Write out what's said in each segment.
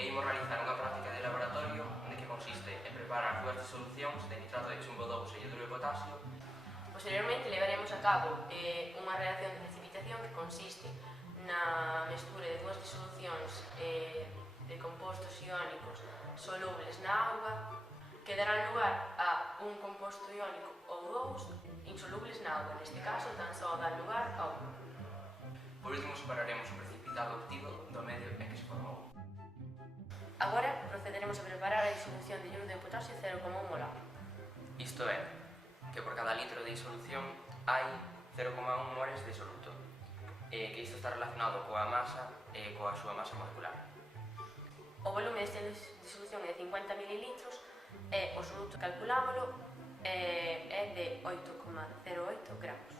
e imos realizar unha práctica de laboratorio onde que consiste en preparar dúas disolucións de nitrato de chumbo 2 e iodo de potasio. Posteriormente levaremos a cabo unha reacción de precipitación que consiste na mestura de dúas disolucións de compostos iónicos solubles na auga que darán lugar a un composto iónico ou dous insolubles na auga. Neste caso, tan só dan lugar a un. Por último, separaremos o precipitado obtido do medio en que se formou. Agora procederemos a preparar a disolución de iodo de potasio 0,1 molar. Isto é, que por cada litro de disolución hai 0,1 moles de soluto, que isto está relacionado coa masa e coa súa masa molecular. O volume desta disolución é de 50 ml e o soluto calculámolo é de 8,08 gramos.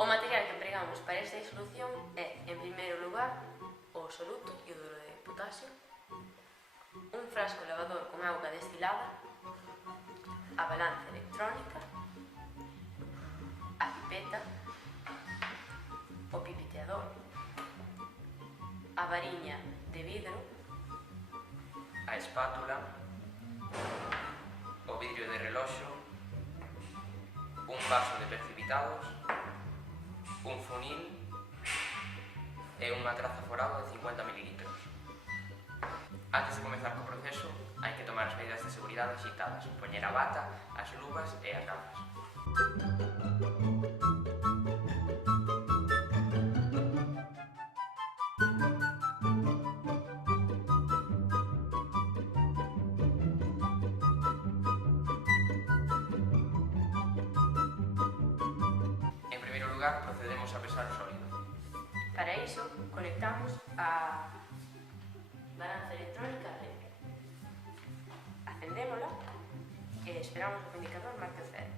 O material que empregamos para esta disolución é, en primeiro lugar, o soluto iodo de potasio, un frasco lavador con auga destilada, a balanza electrónica, a pipeta, o pipiteador, a variña de vidro, A espátula, o vidrio de reloxo, un vaso de precipitados, un funil e unha traza forada de 50 ml. Antes de comezar co proceso, hai que tomar as medidas de seguridade axitadas, poñer a bata, as luvas e as gafas. En primeiro lugar, procedemos a pesar o sólido. Para iso, conectamos a balanza electrónica á rede. Acendémola e esperamos que o indicador marque o cero.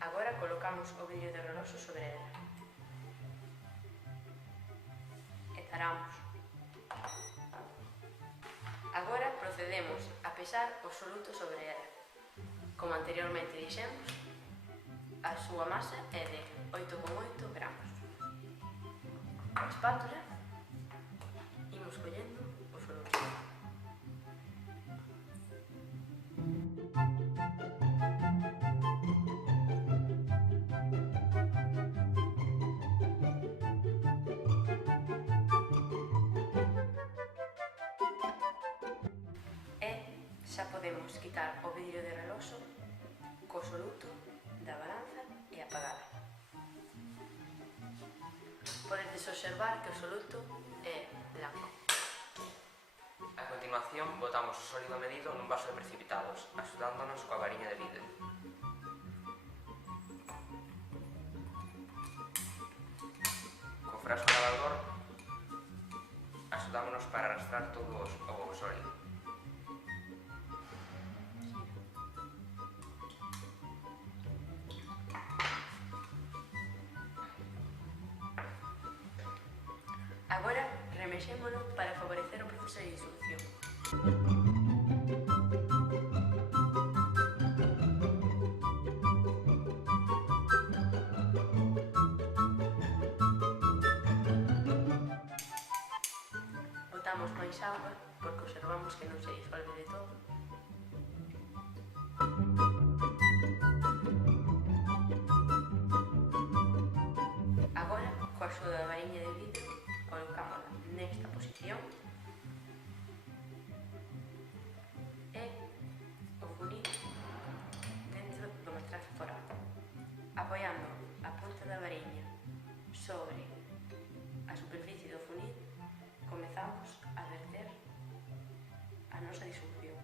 Agora colocamos o vidrio de reloxo sobre ela. E paramos. Agora procedemos a pesar o soluto sobre ela. Como anteriormente dixemos, a súa masa é de 8,8 gramos. A espátula, imos collendo o soluto. E xa podemos quitar o vidrio de reloxo co soluto da balanza e apagala. Podedes observar que o soluto é blanco. A continuación, botamos o sólido medido nun vaso de precipitados, axudándonos coa variña de vidro. Co frasco lavador, axudámonos para arrastrar todo o sólido. Agora remexémolo para favorecer o proceso de disolución. Botamos máis auga porque observamos que non se disolve de todo. Agora, coa axuda da variña de vidro, colocámola nesta posición e o funil dentro do metraje forado. Apoiando a punta da variña sobre a superficie do funil, comezamos a verter a nosa disolución.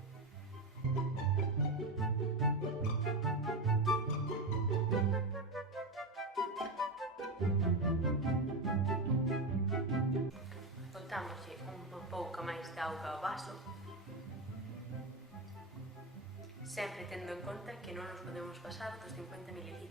Botámoslle un pouco máis de auga ao vaso, sempre tendo en conta que non nos podemos pasar dos 50 ml.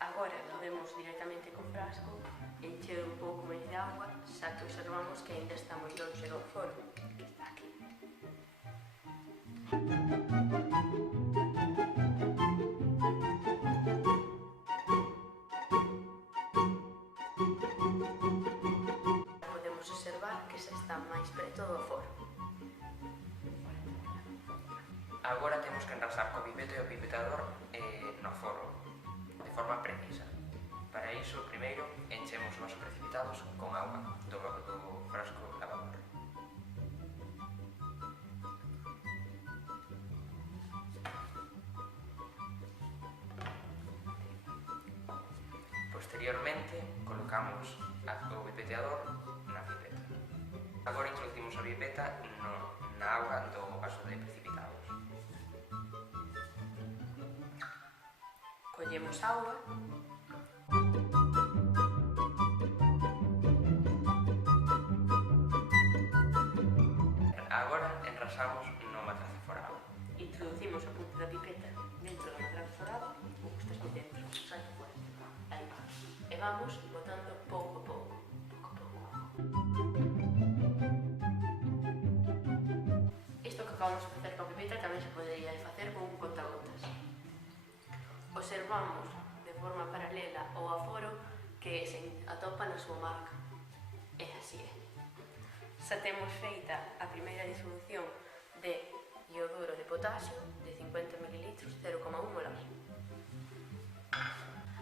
Agora podemos directamente co frasco encher un pouco xa que observamos que ainda está moi longe do foro, que está aquí. Podemos observar que xa está máis preto do foro. Agora temos que enrasar co pipeto e o pipetador no foro, de forma precisa. Para iso, primeiro, enchemos os vasos precipitados con auga do frasco lavador. Posteriormente, colocamos o pipeteador na pipeta. Agora introducimos a pipeta na auga do vaso de precipitados. Collemos auga. Agora enrasamos no matrazo forado. Introducimos a punta da pipeta dentro do matrazo forado, ou que estás moi dentro, salto fora. Aí va. E vamos botando pouco a pouco. Isto que acabamos de facer coa pipeta tamén se podería facer con un contagotas. Observamos de forma paralela ao aforo que se atopa na súa marca. E así é. Xa temos feita a primeira disolución de ioduro de potasio de 50 ml, 0,1 molar.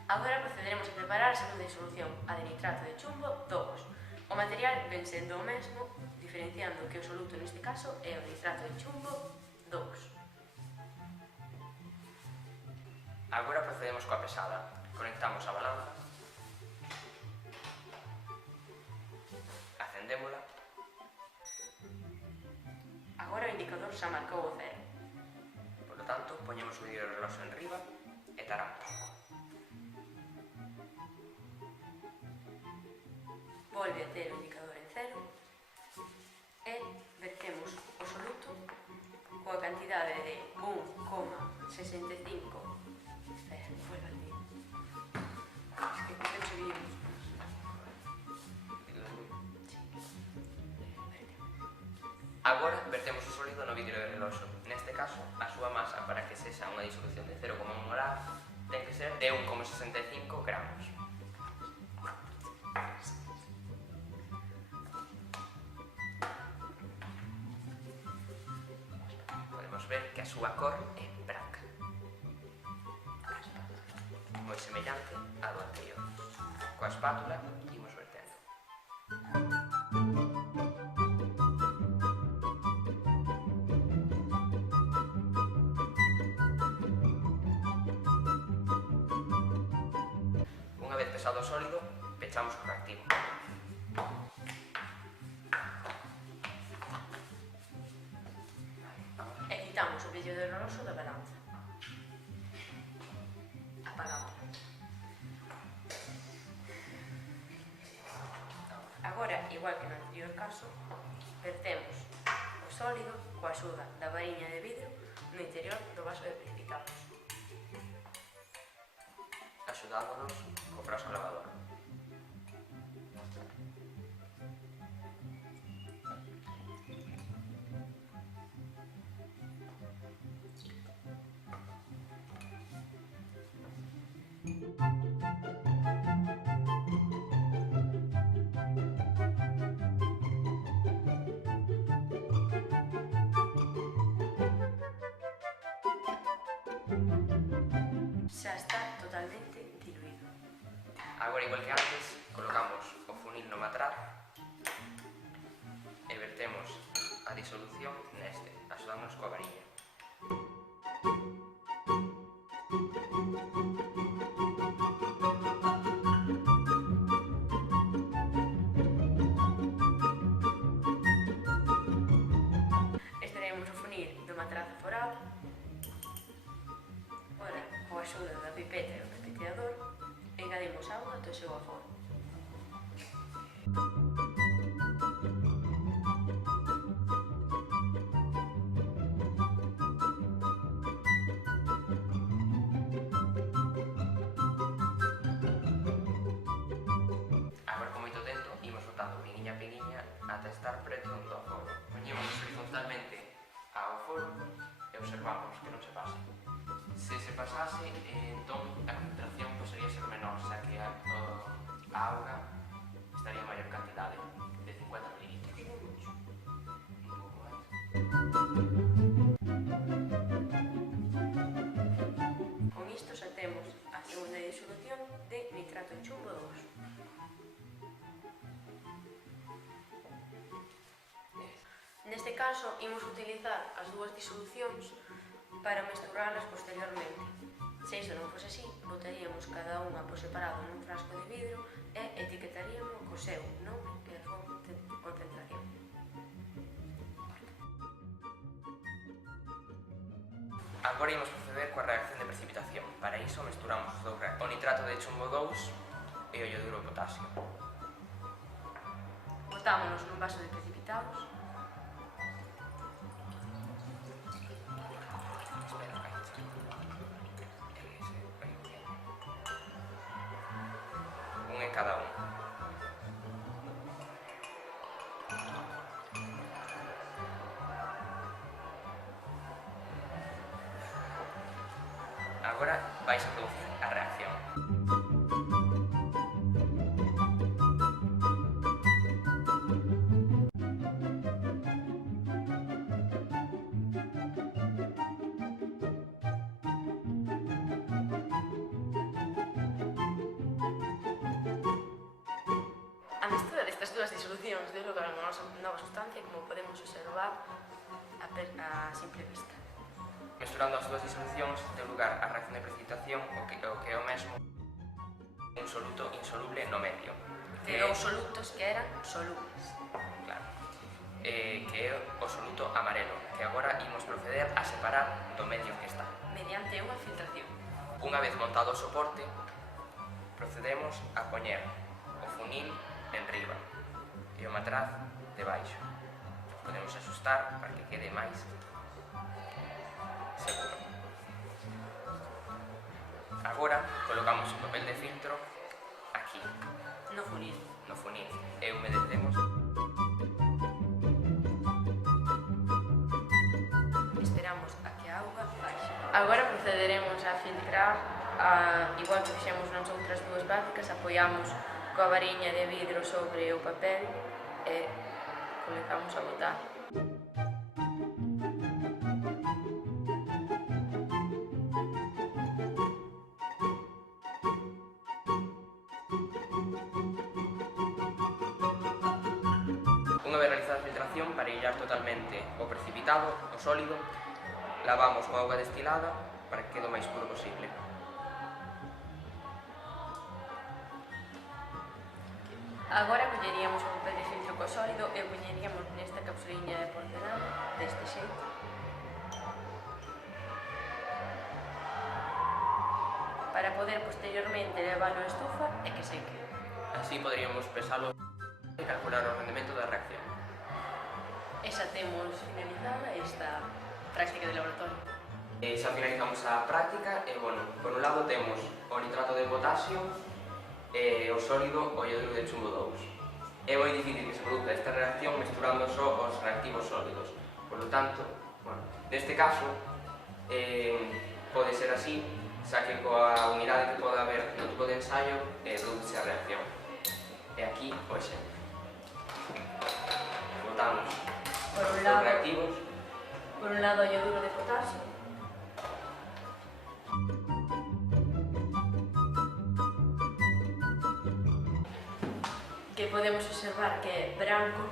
Agora procederemos a preparar a segunda disolución, a de nitrato de chumbo 2. O material ven sendo o mesmo, diferenciando que o soluto neste caso é o nitrato de chumbo 2. Agora procedemos coa pesada. Conectamos a balanza, acendémola. Agora o indicador xa marcou o cero. Por lo tanto, poñemos o vídeo do reloxo en riba e taramos. Volve a ter o indicador en cero e vertemos o soluto coa cantidade de 1,65. Espera, vuelve al vídeo. Es que no se vio. Agora vertemos o sólido no vidro de reloxo. Neste caso, a súa masa para que sexa unha disolución de 0,1 molar ten que ser de 1,65 gramos. Podemos ver que a súa cor é branca, moi semellante á do anterior. Coa espátula imos vertendo. Unha vez pesado o sólido, pechamos o reactivo. E quitamos o vídeo do reloxo da balanza. Apagamos. Agora, igual que no anterior caso, vertemos o sólido coa axuda da variña de vidro no interior do vaso de precipitados, Axudándonos co frasco lavador. xa está totalmente diluído. Agora, igual que antes, colocamos o funil no matraz e vertemos a disolución neste, axudándonos coa variña. Extraemos o funil do matrazo forado. Ora, coa axuda da pipeta e do pipeteador, engadimos auga ata o seu aforo. Agora, con moito tento, imos botando briguiña estar preto do foro. Poñemos horizontalmente ao foro e observamos que non se pase. Se se pasase, entón a concentración pasaría a ser menor, xa que a auga estaría en maior cantidade, de 50 mililitros. Un pouco máis. Con isto xa temos a segunda disolución de nitrato de chumbo 2. Neste caso, imos utilizar as dúas disolucións para mesturalas posteriormente. Se isto non fose así, botaríamos cada unha por separado nun frasco de vidro e etiquetaríamos co seu nome e a súa concentración. Agora imos proceder coa reacción de precipitación. Para iso mesturamos os dous o nitrato de chumbo 2 e o ioduro de potasio. Botámonos nun vaso de precipitados. Un en cada un. Agora vais a producir a reacción. A mestura destas dúas disolucións deu lugar a unha nova sustancia, como podemos observar a simple vista. Mesturando as dúas disolucións deu lugar á reacción de precipitación o que é o mesmo un soluto insoluble no medio. De dous solutos que eran solubles. Claro. Que é o soluto amarelo, que agora imos proceder a separar do medio en que está. Mediante unha filtración. Unha vez montado o soporte, procedemos a poñer o funil en riba e o matraz debaixo. Podemos ajustar para que quede máis seguro. Agora colocamos o papel de filtro aquí, No funil. no funil, e humedecemos. Esperamos a que a auga baixe. Agora procederemos a filtrar, igual que fixemos nas outras dúas básicas, apoiamos coa variña de vidro sobre o papel e comezamos a botar. Unha vez realizada a filtración, para illar totalmente o precipitado, o sólido, lavamos con auga destilada para que quede o máis puro posible. Agora colleríamos o papel de filtro co sólido e o poñeríamos nesta capsuliña de porcelana deste xeito. Para poder posteriormente leválo a estufa e que seque. Así poderíamos pesalo e calcular o rendemento da reacción. E xa temos finalizada esta práctica de laboratorio. Xa finalizamos a práctica e, bueno, por un lado temos o nitrato de potasio e o sólido o ioduro de chumbo 2. É moi difícil que se produza esta reacción mesturando só os reactivos sólidos. Por lo tanto, bueno, neste caso, pode ser así, xa que coa unidade que pode haber no tubo de ensayo, produce a reacción. E aquí o exemplo. Botamos os reactivos. Por un lado o ioduro de potasio. Que podemos observar que é branco.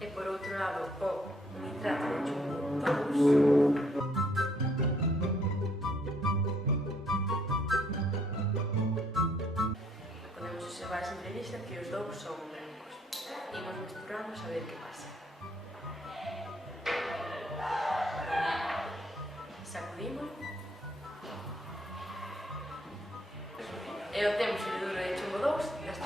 E por outro lado o nitrato de chumbo 2. Podemos observar a simple vista que os dous son brancos. Imos mesturarnos a ver que pasa. Sacudimos. E obtemos o ioduro de chumbo 2 desta